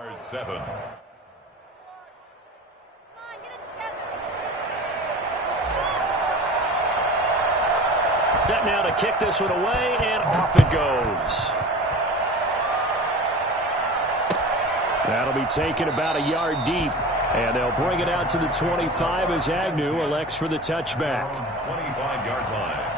Jaguars 7. Set now to kick this one away, and off it goes. That'll be taken about a yard deep, and they'll bring it out to the 25 as Agnew elects for the touchback. 25-yard line.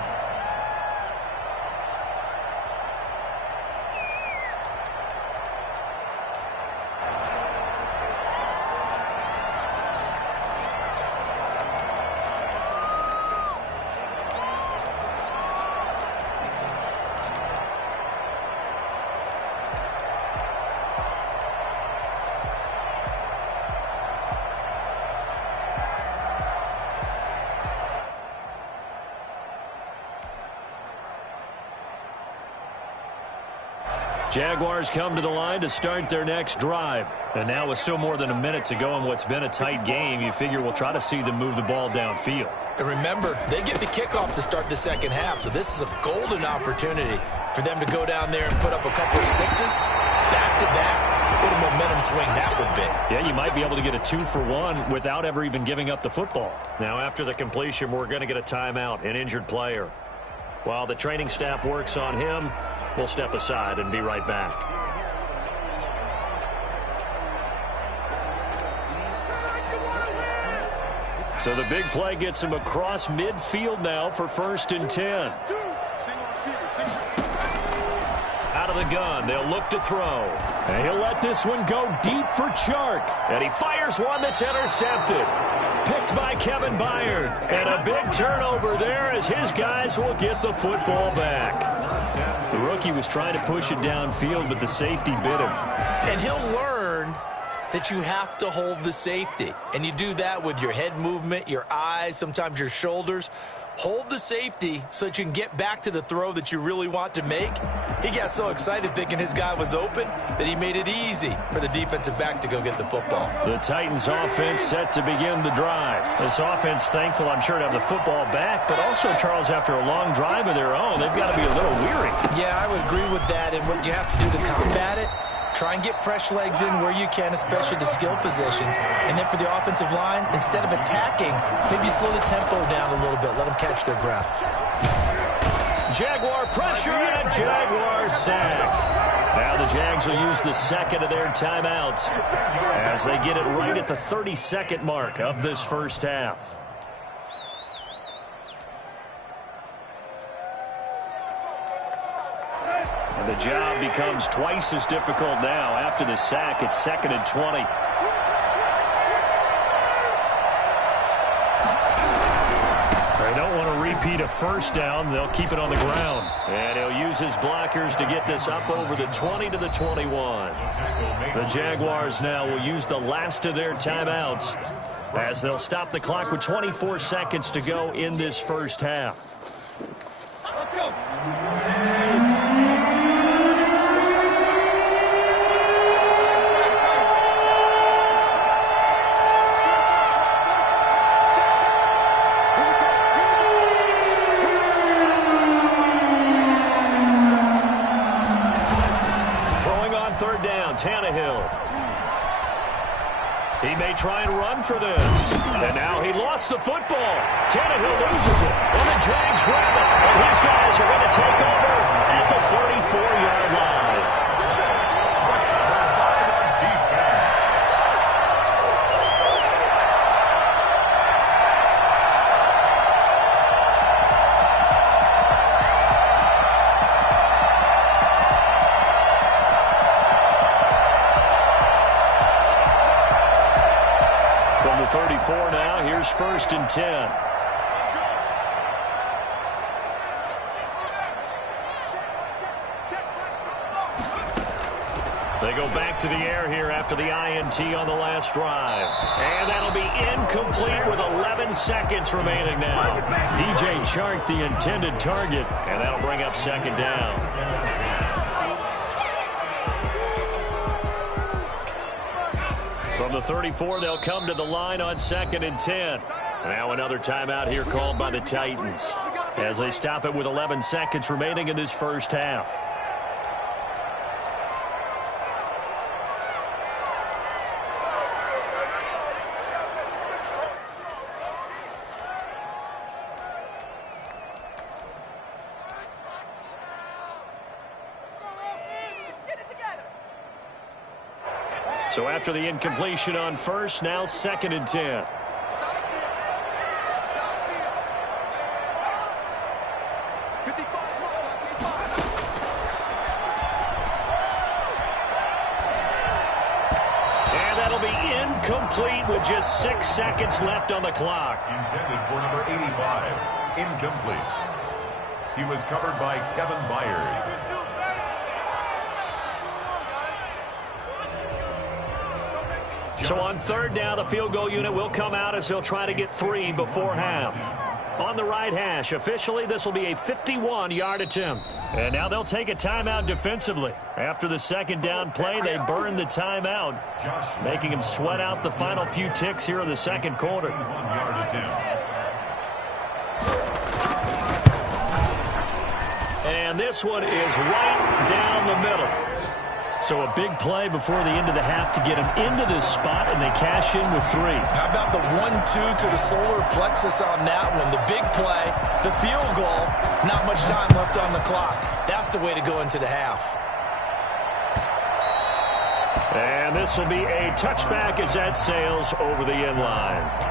Jaguars come to the line to start their next drive. And now with still more than a minute to go in what's been a tight game, you figure we'll try to see them move the ball downfield. And remember, they get the kickoff to start the second half, so this is a golden opportunity for them to go down there and put up a couple of sixes back-to-back. What a momentum swing that would be. Yeah, you might be able to get a 2-for-1 without ever even giving up the football. Now, after the completion, we're going to get a timeout, an injured player. While the training staff works on him, we'll step aside and be right back. So the big play gets him across midfield now for 1st and 10. Out of the gun, they'll look to throw. And he'll let this one go deep for Chark. And he fires one that's intercepted. Picked by Kevin Byard. And a big turnover there as his guys will get the football back. The rookie was trying to push it downfield, but the safety bit him. And he'll learn that you have to hold the safety. And you do that with your head movement, your eyes, sometimes your shoulders. Hold the safety so that you can get back to the throw that you really want to make. He got so excited thinking his guy was open that he made it easy for the defensive back to go get the football. The Titans offense set to begin the drive. This offense thankful, I'm sure, to have the football back, but also, Charles, after a long drive of their own, they've got to be a little weary. Yeah, I would agree with that, and what you have to do to combat it, try and get fresh legs in where you can, especially the skill positions. And then for the offensive line, instead of attacking, maybe slow the tempo down a little bit. Let them catch their breath. Jaguar pressure and a Jaguar sack. Now the Jags will use the second of their timeouts as they get it right at the 30-second mark of this first half. And the job becomes twice as difficult now. After the sack, it's 2nd and 20. They don't want to repeat a first down. They'll keep it on the ground. And he'll use his blockers to get this up over the 20 to the 21. The Jaguars now will use the last of their timeouts as they'll stop the clock with 24 seconds to go in this first half. Let's go. He may try and run for this. And now he lost the football. Tannehill loses it. And the Jags grab it. And his guys are going to take over at the 34-yard line. From the 34 now, here's 1st and 10. They go back to the air here after the INT on the last drive. And that'll be incomplete with 11 seconds remaining now. DJ Chark, the intended target, and that'll bring up 2nd down. From the 34, they'll come to the line on 2nd and 10. Now another timeout here called by the Titans as they stop it with 11 seconds remaining in this first half. So after the incompletion on first, now 2nd and 10. Complete with just 6 seconds left on the clock. Intended for number 85. Incomplete. He was covered by Kevin Byard. So on 3rd down, the field goal unit will come out as they'll try to get 3 before half. On the right hash, officially, this will be a 51-yard attempt. And now they'll take a timeout defensively. After the 2nd down play, they burn the timeout, making them sweat out the final few ticks here in the 2nd quarter. And this one is right down the middle. So a big play before the end of the half to get them into this spot, and they cash in with 3. How about the 1-2 to the solar plexus on that one? The big play, the field goal, not much time left on the clock. That's the way to go into the half. And this will be a touchback as that sails over the end line.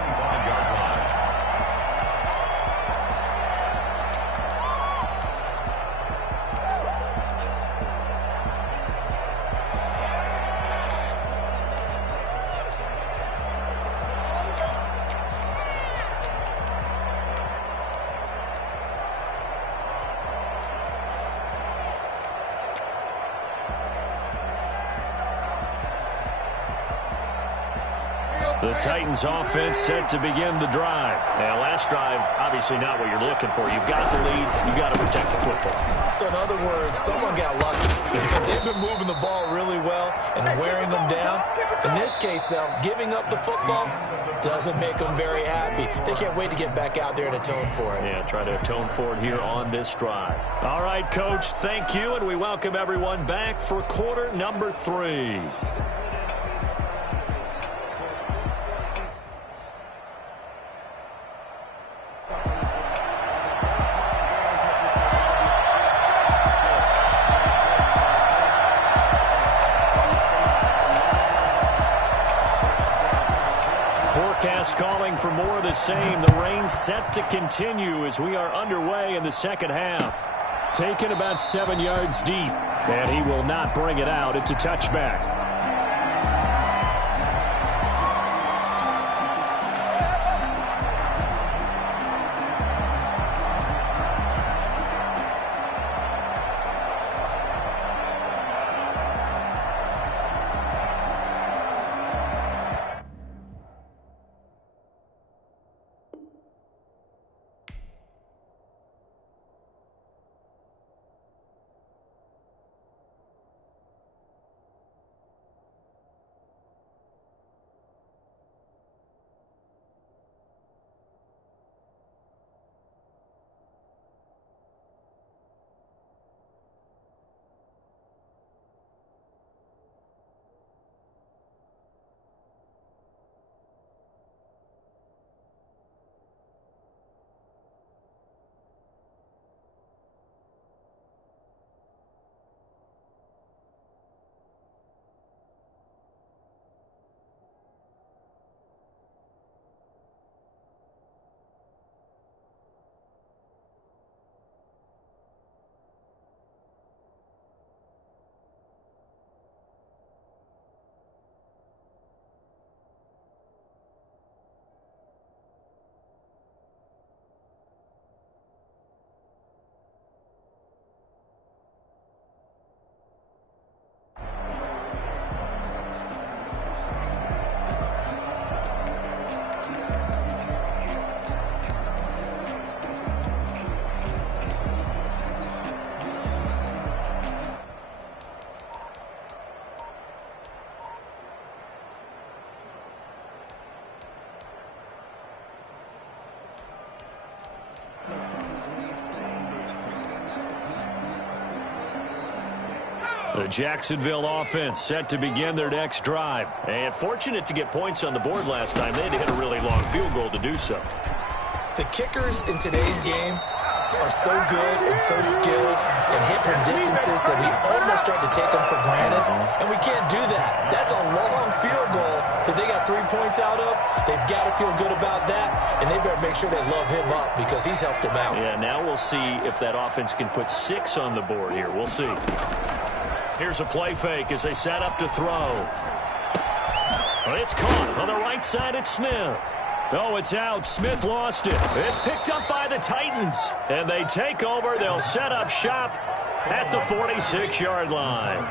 The Titans offense set to begin the drive. Now, last drive, obviously not what you're looking for. You've got the lead. You've got to protect the football. So, in other words, someone got lucky because they've been moving the ball really well and wearing them down. In this case, though, giving up the football doesn't make them very happy. They can't wait to get back out there and atone for it. Yeah, try to atone for it here on this drive. All right, Coach, thank you, and we welcome everyone back for quarter number 3. Forecast calling for more of the same. The rain set to continue as we are underway in the 2nd half. Taken about 7 yards deep, and he will not bring it out. It's a touchback. The Jacksonville offense set to begin their next drive. And fortunate to get points on the board last time. They had to hit a really long field goal to do so. The kickers in today's game are so good and so skilled and hit from distances that we almost start to take them for granted. And we can't do that. That's a long points out of, they've got to feel good about that, and they better make sure they love him up because he's helped them out. Yeah, now we'll see if that offense can put 6 on the board here. We'll see. Here's a play fake as they set up to throw. It's caught on the right side at Smith. Oh, it's out. Smith lost it. It's picked up by the Titans. And they take over. They'll set up shop at the 46-yard line.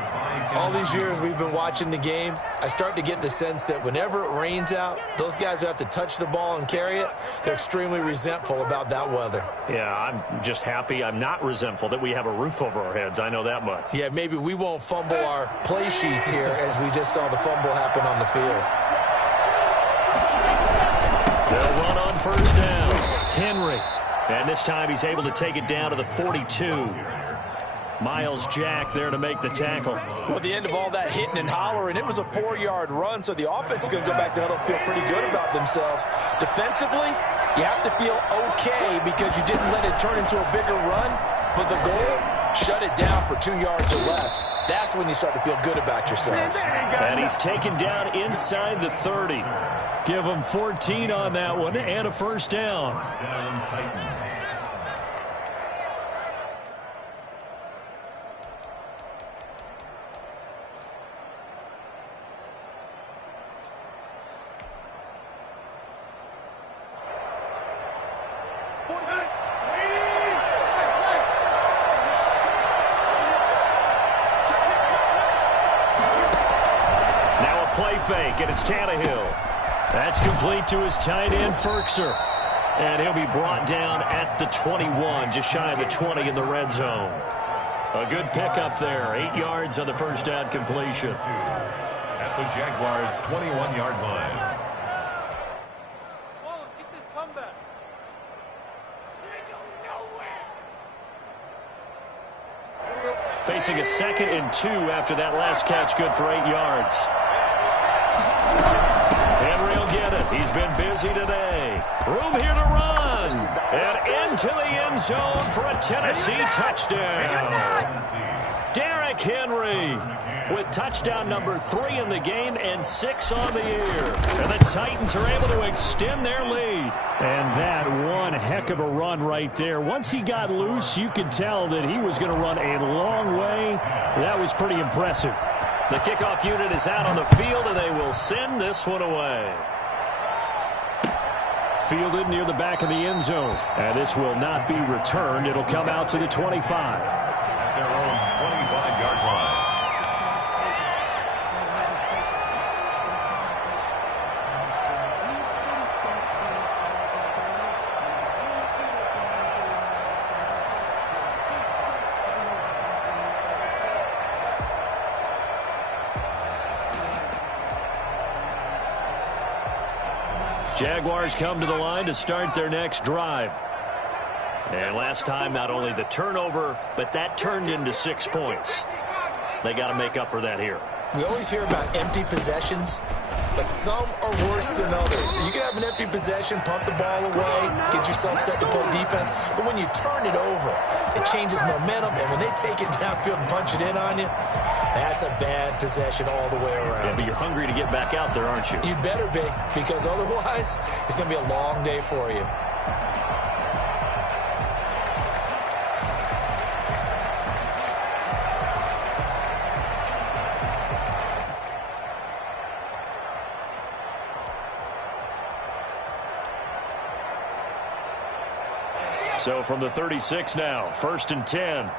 All these years we've been watching the game, I start to get the sense that whenever it rains out, those guys who have to touch the ball and carry it, they're extremely resentful about that weather. Yeah, I'm just happy I'm not resentful that we have a roof over our heads. I know that much. Yeah, maybe we won't fumble our play sheets here as we just saw the fumble happen on the field. They'll run on first down. Henry. And this time he's able to take it down to the 42. Miles Jack there to make the tackle. Well, at the end of all that hitting and hollering, it was a 4-yard run, so the offense is going to go back to huddle and feel pretty good about themselves. Defensively, you have to feel okay because you didn't let it turn into a bigger run, but the goal, shut it down for 2 yards or less. That's when you start to feel good about yourselves. And he's taken down inside the 30. Give him 14 on that one and a first down. Fake, and it's Tannehill. That's complete to his tight end, Ferkser. And he'll be brought down at the 21, just shy of the 20 in the red zone. A good pickup there, 8 yards on the first down completion. At the Jaguars' 21-yard line. Come on, let's get this comeback. Facing a 2nd and 2 after that last catch, good for 8 yards. Henry will get it. He's been busy today. Room here to run. And into the end zone for a Tennessee touchdown. Derrick Henry with touchdown number 3 in the game and 6 on the year. And the Titans are able to extend their lead. And that one heck of a run right there. Once he got loose, you could tell that he was going to run a long way. That was pretty impressive. The kickoff unit is out on the field, and they will send this one away. Fielded near the back of the end zone. And this will not be returned. It'll come out to the 25. At their own 25-yard line. Jaguars come to the line to start their next drive. And last time, not only the turnover, but that turned into 6 points. They got to make up for that here. We always hear about empty possessions, but some are worse than others. You can have an empty possession, pump the ball away, get yourself set to play defense, but when you turn it over, it changes momentum, and when they take it downfield and punch it in on you, that's a bad possession all the way around. Yeah, but you're hungry to get back out there, aren't you? You better be, because otherwise, it's going to be a long day for you. So from the 36 now, 1st and 10.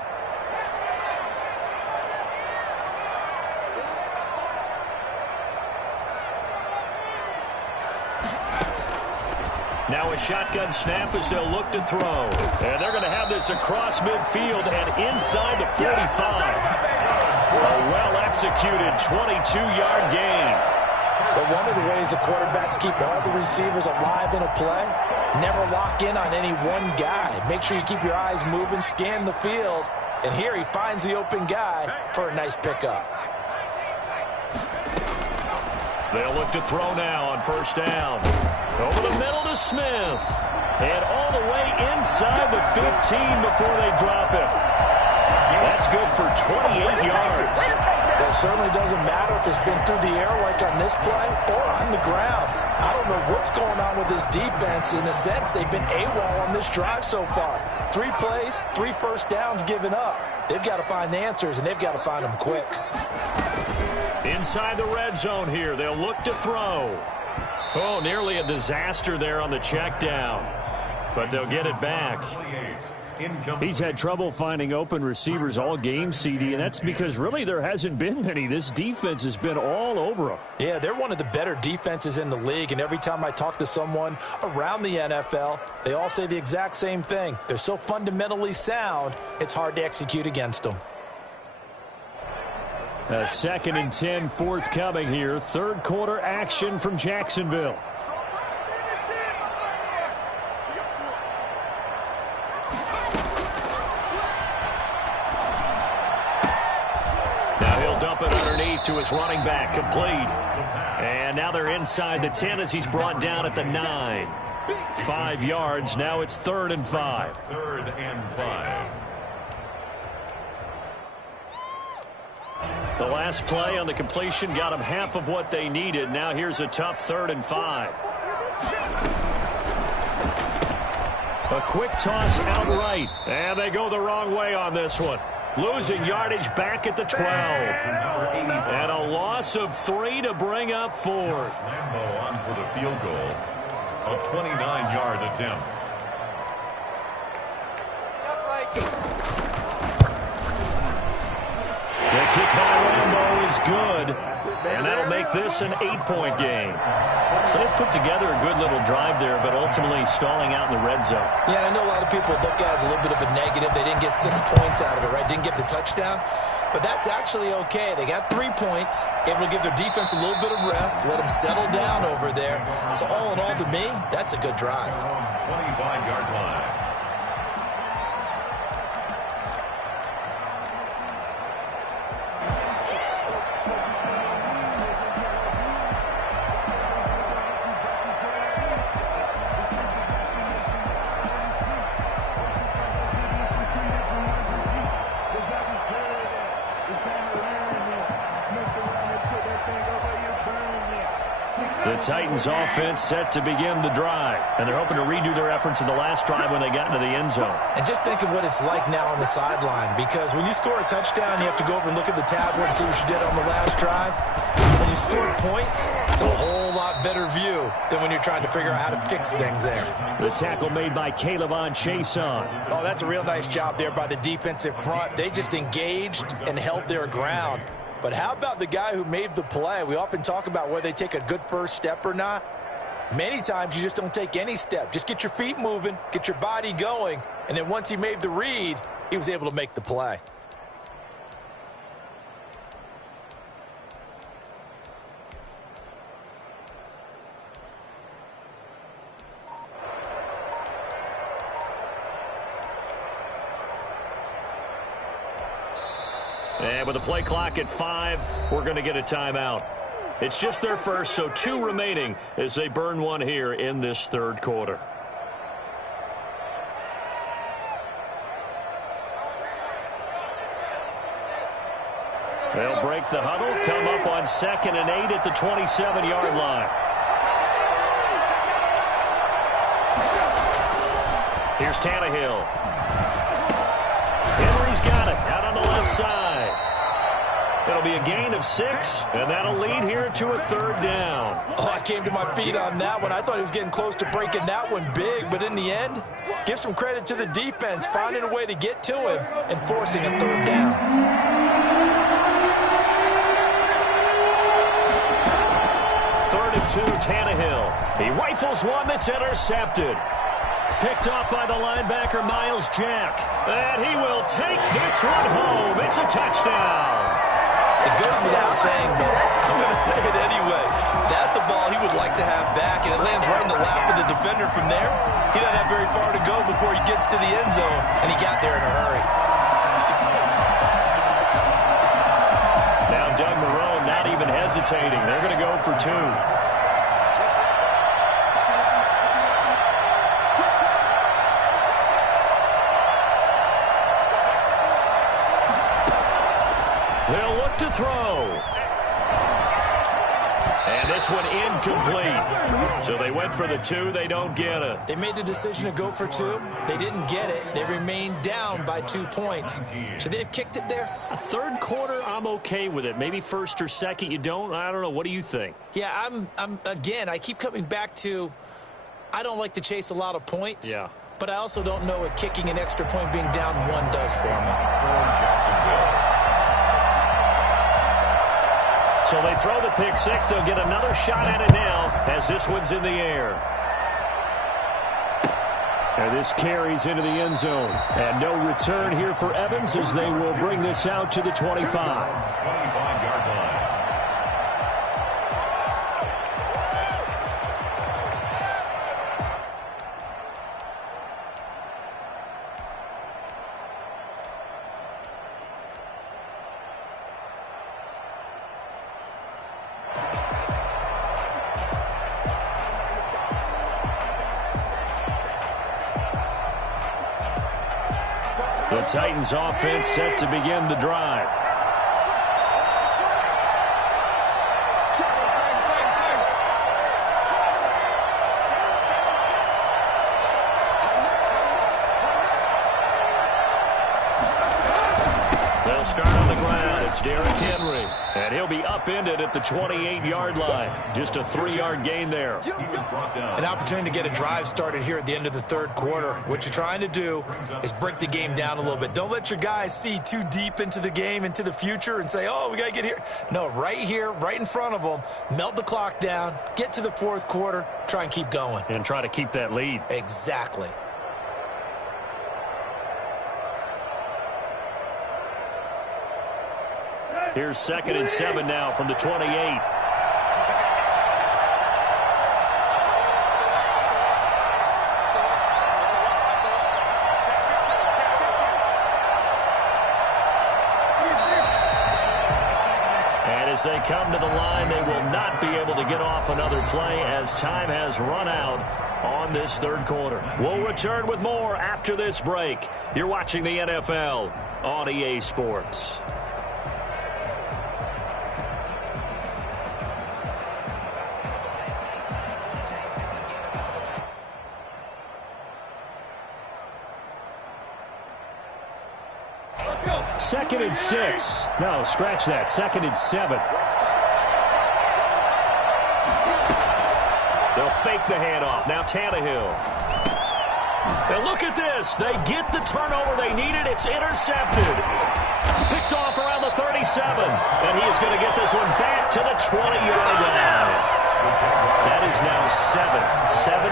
Now a shotgun snap as they'll look to throw. And they're going to have this across midfield and inside the 45. A well-executed 22-yard gain. But one of the ways the quarterbacks keep all the receivers alive in a play, never lock in on any one guy. Make sure you keep your eyes moving, scan the field. And here he finds the open guy for a nice pickup. They'll look to throw now on first down. Over the middle to Smith. And all the way inside the 15 before they drop him. That's good for 28 yards. Well, it certainly doesn't matter if it's been through the air like on this play or on the ground. I don't know what's going on with this defense. In a sense, they've been AWOL on this drive so far. 3 plays, 3 first downs given up. They've got to find the answers, and they've got to find them quick. Inside the red zone here, they'll look to throw. Oh, nearly a disaster there on the check down. But they'll get it back. He's had trouble finding open receivers all game, CD, and that's because really there hasn't been many. This defense has been all over them. Yeah, they're one of the better defenses in the league, and every time I talk to someone around the NFL, they all say the exact same thing. They're so fundamentally sound, it's hard to execute against them. A 2nd and 10 forthcoming here. Third quarter action from Jacksonville. Now he'll dump it underneath to his running back, complete. And now they're inside the 10 as he's brought down at the 9. 5 yards. Now it's 3rd and 5. 3rd and 5. The last play on the completion got them half of what they needed. Now here's a tough 3rd and 5. A quick toss outright. And they go the wrong way on this one. Losing yardage back at the 12. And a loss of 3 to bring up 4th. Lambeau on for the field goal. A 29-yard attempt. The kick by Lambeau is good. And that'll make this an 8-point game. So they put together a good little drive there, but ultimately stalling out in the red zone. Yeah, I know a lot of people look at it as a little bit of a negative. They didn't get 6 points out of it, right? Didn't get the touchdown. But that's actually okay. They got 3 points, able to give their defense a little bit of rest, let them settle down over there. So all in all, to me, that's a good drive. 25-yard line. The Titans offense set to begin the drive. And they're hoping to redo their efforts in the last drive when they got into the end zone. And just think of what it's like now on the sideline, because when you score a touchdown, you have to go over and look at the tablet and see what you did on the last drive. When you score points, it's a whole lot better view than when you're trying to figure out how to fix things there. The tackle made by Caleb Chason. Oh, that's a real nice job there by the defensive front. They just engaged and held their ground. But how about the guy who made the play? We often talk about whether they take a good first step or not. Many times you just don't take any step. Just get your feet moving, get your body going, and then once he made the read, he was able to make the play. And with the play clock at 5, we're going to get a timeout. It's just their first, so 2 remaining as they burn one here in this third quarter. They'll break the huddle, come up on 2nd and 8 at the 27-yard line. Here's Tannehill. Henry's got it out on the left side. It'll be a gain of 6, and that'll lead here to a 3rd down. Oh, I came to my feet on that one. I thought he was getting close to breaking that one big, but in the end, give some credit to the defense, finding a way to get to him and forcing a 3rd down. Third and 2, Tannehill. He rifles one that's intercepted. Picked off by the linebacker, Miles Jack. And he will take this one home. It's a touchdown. It goes without saying, but I'm going to say it anyway. That's a ball he would like to have back, and it lands right in the lap of the defender from there. He doesn't have very far to go before he gets to the end zone, and he got there in a hurry. Now Doug Marrone not even hesitating. They're going to go for 2. They'll look to throw. And this one incomplete. So they went for the 2. They don't get it. They made the decision to go for 2. They didn't get it. They remained down by 2 points. Should they have kicked it there? A third quarter, I'm okay with it. Maybe first or second, you don't. I don't know. What do you think? Yeah, again, I keep coming back to I don't like to chase a lot of points. Yeah. But I also don't know what kicking an extra point being down 1 does for me. So they throw the pick 6. They'll get another shot at it now as this one's in the air. And this carries into the end zone. And no return here for Evans as they will bring this out to the 25. 25-yard line. The Titans offense set to begin the drive. They'll start on the ground. It's Derrick Henry. And he'll be upended at the 28-yard line. Just a 3-yard gain there. An opportunity to get a drive started here at the end of the third quarter. What you're trying to do is break the game down a little bit. Don't let your guys see too deep into the game, into the future, and say, oh, we got to get here. No, right here, right in front of them, melt the clock down, get to the fourth quarter, try and keep going. And try to keep that lead. Exactly. Here's 2nd and 7 now from the 28. And as they come to the line, they will not be able to get off another play as time has run out on this third quarter. We'll return with more after this break. You're watching the NFL on EA Sports. Second and 6. No, scratch that. 2nd and 7. They'll fake the handoff. Now Tannehill. And look at this. They get the turnover they needed. It's intercepted. Picked off around the 37. And he is going to get this one back to the 20-yard line. That is now 7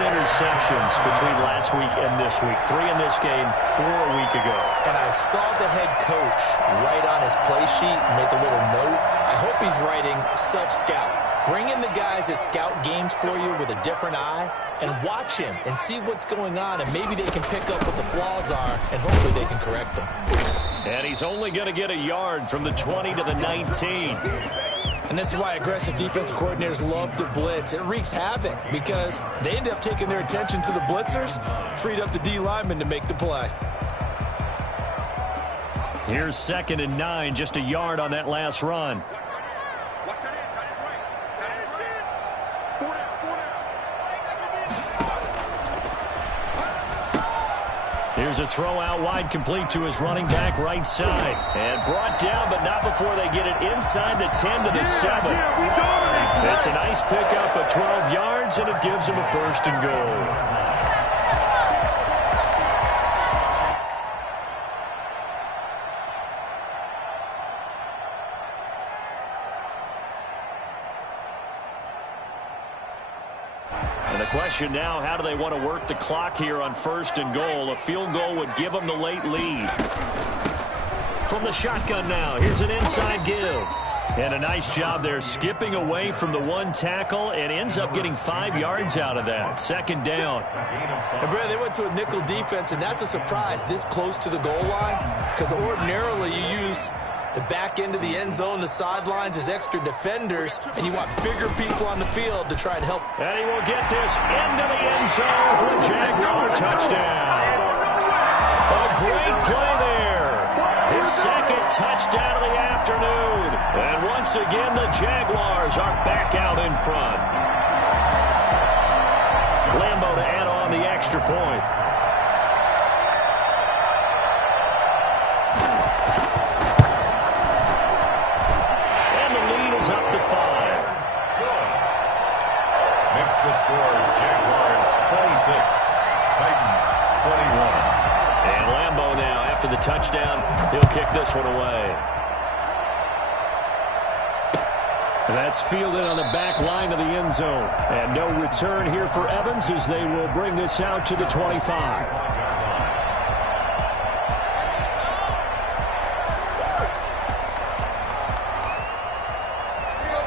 interceptions between last week and this week. 3 in this game, 4 a week ago. And I saw the head coach write on his play sheet, make a little note. I hope he's writing self-scout. Bring in the guys that scout games for you with a different eye and watch him and see what's going on, and maybe they can pick up what the flaws are, and hopefully they can correct them. And he's only going to get a yard from the 20 to the 19. And this is why aggressive defensive coordinators love to blitz. It wreaks havoc because they end up taking their attention to the blitzers, freed up the D lineman to make the play. Here's 2nd and 9, just a yard on that last run. Here's a throw out wide, complete to his running back right side. And brought down, but not before they get it inside the 10 to the 7. It's a nice pickup of 12 yards, and it gives him a 1st and goal. And the question now, how do they want to work the clock here on 1st and goal? A field goal would give them the late lead. From the shotgun now, here's an inside give. And a nice job there skipping away from the one tackle and ends up getting 5 yards out of that. 2nd down. And Brad, they went to a nickel defense, and that's a surprise this close to the goal line, because ordinarily you use the back end of the end zone, the sidelines as extra defenders, and you want bigger people on the field to try and help. And he will get this into the end zone for a Jaguar touchdown. A great play there. his second touchdown of the afternoon. And once again, the Jaguars are back out in front. Lambo to add on the extra point. And the lead is up to 5. Makes the score Jaguars 26, Titans 21. And Lambo now, after the touchdown, he'll kick this one away. That's fielded on the back line of the end zone. And no return here for Evans as they will bring this out to the 25.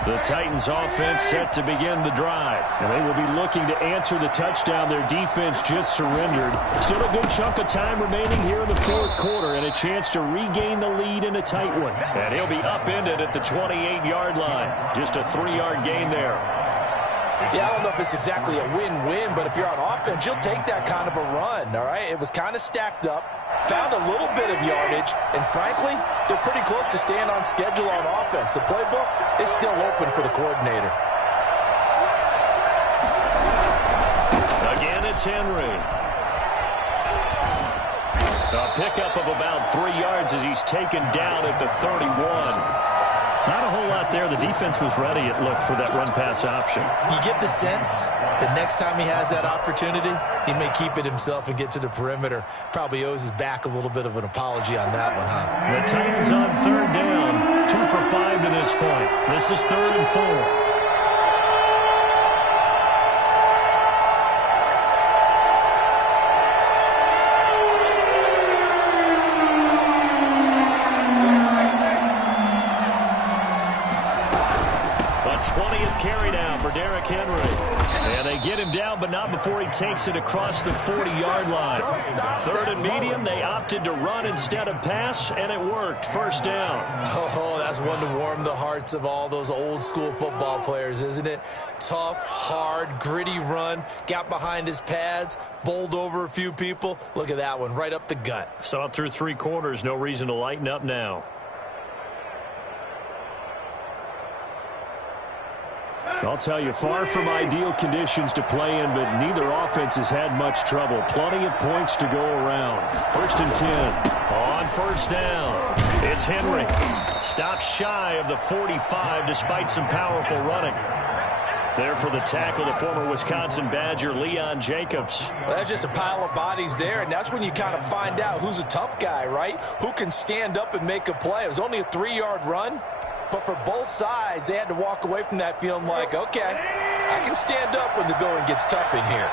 The Titans offense set to begin the drive. And they will be looking to answer the touchdown their defense just surrendered. Still a good chunk of time remaining here in the fourth quarter and a chance to regain the lead in a tight one. And he'll be upended at the 28-yard line. Just a 3-yard gain there. Yeah, I don't know if it's exactly a win-win, but if you're on offense, you'll take that kind of a run, all right? It was kind of stacked up, found a little bit of yardage, and frankly, they're pretty close to staying on schedule on offense. The playbook is still open for the coordinator. Again, it's Henry. A pickup of about 3 yards as he's taken down at the 31. Not a whole lot there. The defense was ready, it looked, for that run-pass option. You get the sense that next time he has that opportunity, he may keep it himself and get to the perimeter. Probably owes his back a little bit of an apology on that one, huh? The Titans on third down, 2 for 5 to this point. This is 3rd and 4. And they get him down, but not before he takes it across the 40-yard line. 3rd and medium, they opted to run instead of pass, and it worked. First down. Oh, that's one to warm the hearts of all those old-school football players, isn't it? Tough, hard, gritty run. Got behind his pads, bowled over a few people. Look at that one, right up the gut. Saw it through 3 quarters. No reason to lighten up now. I'll tell you, far from ideal conditions to play in, but neither offense has had much trouble. Plenty of points to go around. 1st and 10. On first down, it's Henry. Stops shy of the 45 despite some powerful running. There for the tackle, the former Wisconsin Badger, Leon Jacobs. Well, that's just a pile of bodies there, and that's when you kind of find out who's a tough guy, right? Who can stand up and make a play. It was only a 3-yard run. But for both sides, they had to walk away from that feeling like, okay, I can stand up when the going gets tough in here.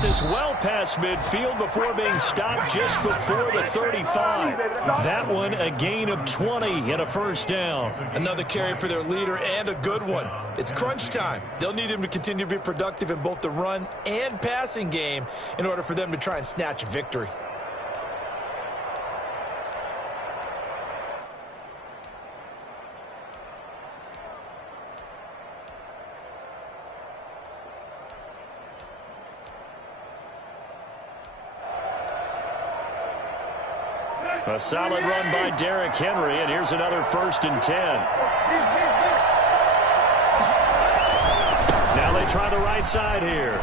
This well past midfield before being stopped just before the 35. That one a gain of 20 and a first down. Another carry for their leader and a good one. It's crunch time. They'll need him to continue to be productive in both the run and passing game in order for them to try and snatch a victory. A solid run by Derrick Henry, and here's another 1st and 10. Now they try the right side here.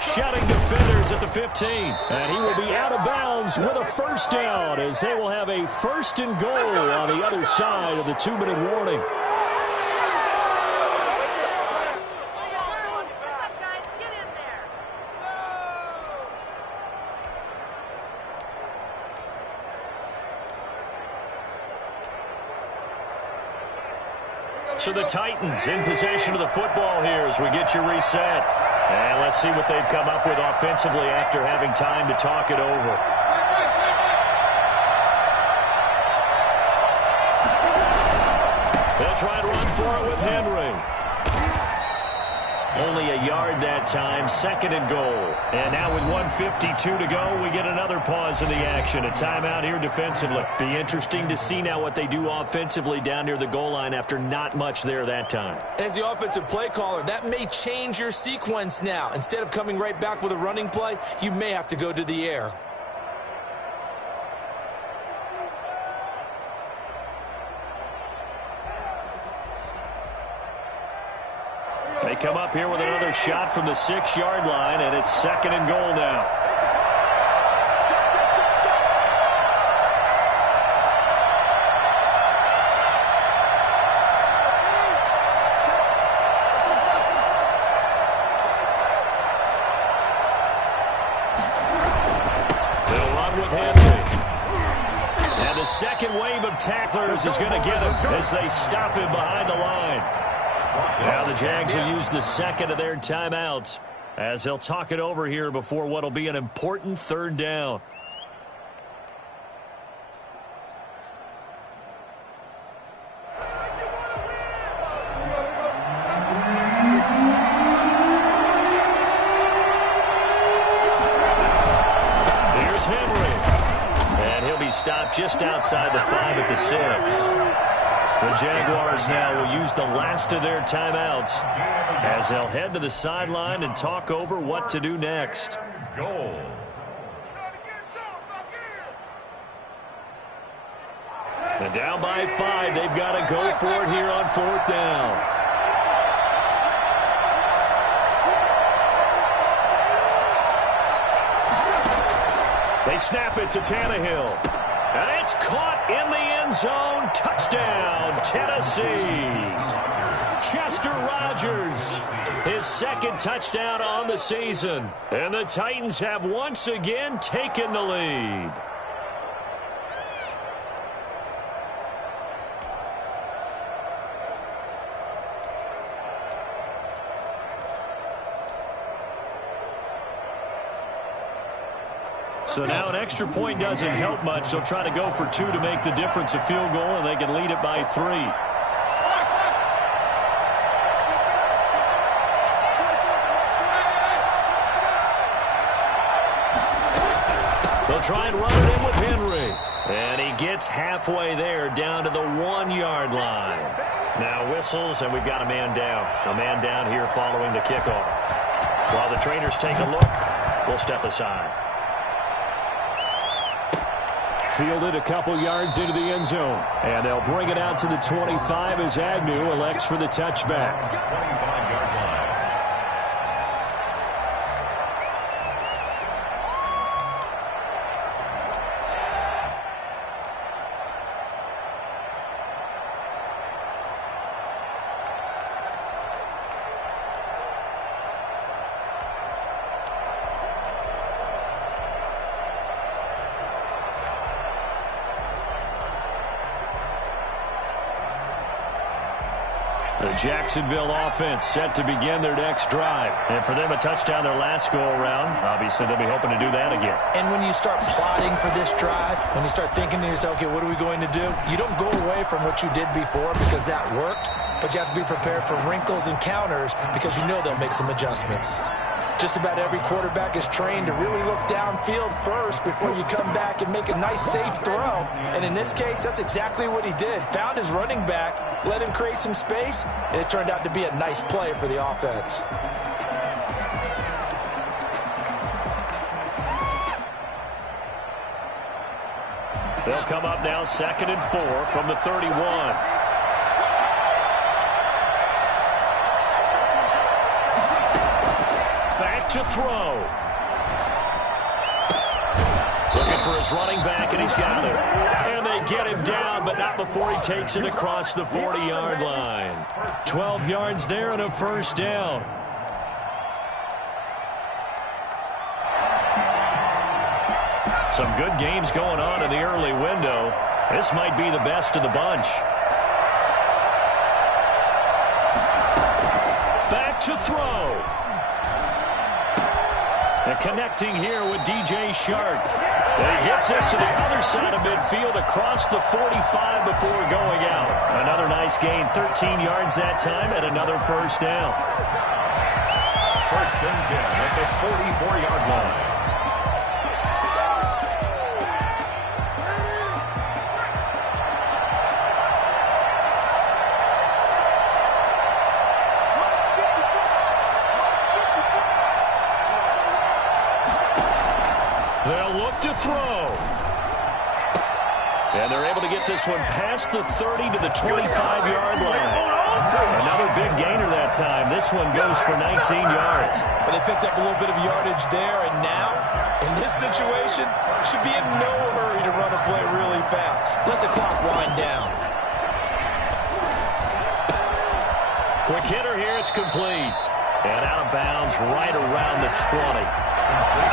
Shutting defenders at the 15. And he will be out of bounds with a first down as they will have a 1st and goal on the other side of the 2-minute warning. So the Titans in possession of the football here as we get you reset. And let's see what they've come up with offensively after having time to talk it over. They'll try and run for it with Henry. Only a yard that time, 2nd and goal. And now with 1:52 to go, we get another pause in the action. A timeout here defensively. Be interesting to see now what they do offensively down near the goal line after not much there that time. As the offensive play caller, that may change your sequence now. Instead of coming right back with a running play, you may have to go to the air. They come up here with another shot from the 6-yard line, and it's 2nd and goal now. They'll run with Henry. And the second wave of tacklers is going to get him as they stop him behind the line. Now the Jags will use the second of their timeouts as they'll talk it over here before what will be an important 3rd down. Here's Henry. And he'll be stopped just outside the 5 at the 6. The Jaguars now will use the last of their timeouts as they'll head to the sideline and talk over what to do next. Goal. And down by 5, they've got to go for it here on 4th down. They snap it to Tannehill. And it's caught in the end zone. Touchdown, Tennessee. Chester Rogers, his 2nd touchdown on the season. And the Titans have once again taken the lead. So now an extra point doesn't help much. They'll try to go for 2 to make the difference a field goal, and they can lead it by 3. They'll try and run it in with Henry. And he gets halfway there down to the 1-yard line. Now whistles, and we've got a man down. A man down here following the kickoff. While the trainers take a look, we'll step aside. Fielded a couple yards into the end zone. And they'll bring it out to the 25 as Agnew elects for the touchback. 25-yard line. The Jacksonville offense set to begin their next drive. And for them, a touchdown their last go-around. Obviously, they'll be hoping to do that again. And when you start plotting for this drive, when you start thinking to yourself, okay, what are we going to do? You don't go away from what you did before because that worked, but you have to be prepared for wrinkles and counters because you know they'll make some adjustments. Just about every quarterback is trained to really look downfield first before you come back and make a nice, safe throw. And in this case, that's exactly what he did. Found his running back, let him create some space, and it turned out to be a nice play for the offense. They'll come up now 2nd and 4 from the 31. To throw. Looking for his running back, and he's got it. And they get him down, but not before he takes it across the 40-yard line. 12 yards there and a first down. Some good games going on in the early window. This might be the best of the bunch. Back to throw. And connecting here with D.J. Shark. And he gets us to the other side of midfield across the 45 before going out. Another nice gain, 13 yards that time, and another first down. First and 10 at the 44-yard line. They'll look to throw. And they're able to get this one past the 30 to the 25-yard line. Another big gainer that time. This one goes for 19 yards. Well, they picked up a little bit of yardage there, and now, in this situation, should be in no hurry to run a play really fast. Let the clock wind down. Quick hitter here. It's complete. And out of bounds right around the 20.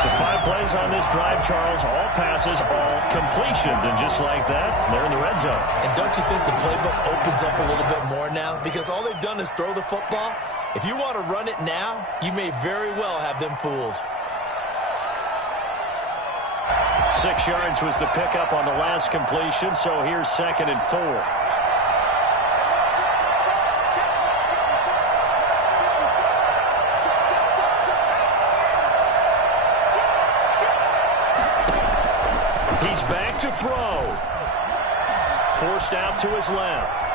So 5 plays on this drive, Charles. All passes, all completions. And just like that, they're in the red zone. And don't you think the playbook opens up a little bit more now? Because all they've done is throw the football. If you want to run it now, you may very well have them fooled. 6 yards was the pickup on the last completion. So here's 2nd and 4. Back to throw. Forced out to his left.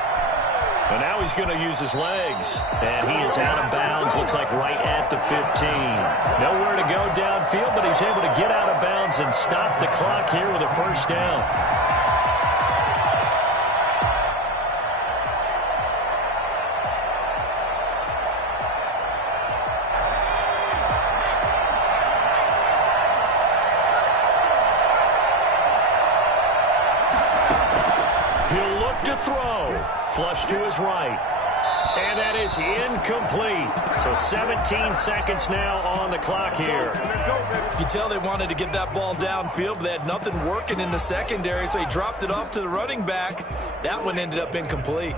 And now he's going to use his legs. And he is out of bounds. Looks like right at the 15. Nowhere to go downfield, but he's able to get out of bounds and stop the clock here with a first down. He'll look to throw. Flush to his right. And that is incomplete. So 17 seconds now on the clock here. You can tell they wanted to get that ball downfield, but they had nothing working in the secondary, so he dropped it off to the running back. That one ended up incomplete.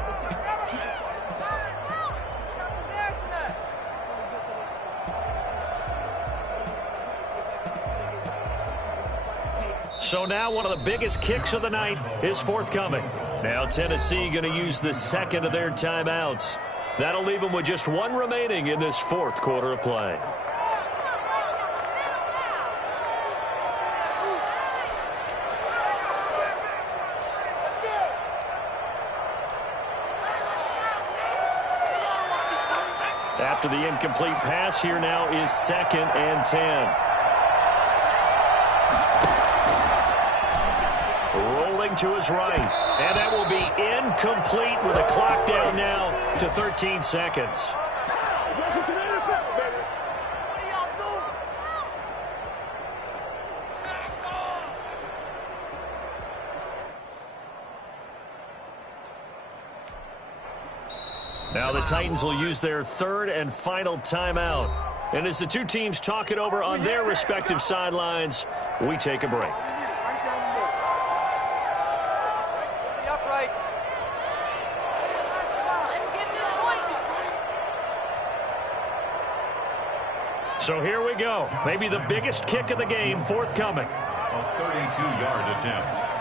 So now one of the biggest kicks of the night is forthcoming. Now Tennessee going to use the second of their timeouts. That'll leave them with just one remaining in this fourth quarter of play. After the incomplete pass, here now is 2nd and 10. Rolling to his right. And that will be incomplete with a clock down now to 13 seconds. Now the Titans will use their third and final timeout. And as the two teams talk it over on their respective sidelines, we take a break. So here we go. Maybe the biggest kick of the game forthcoming. A 32-yard attempt.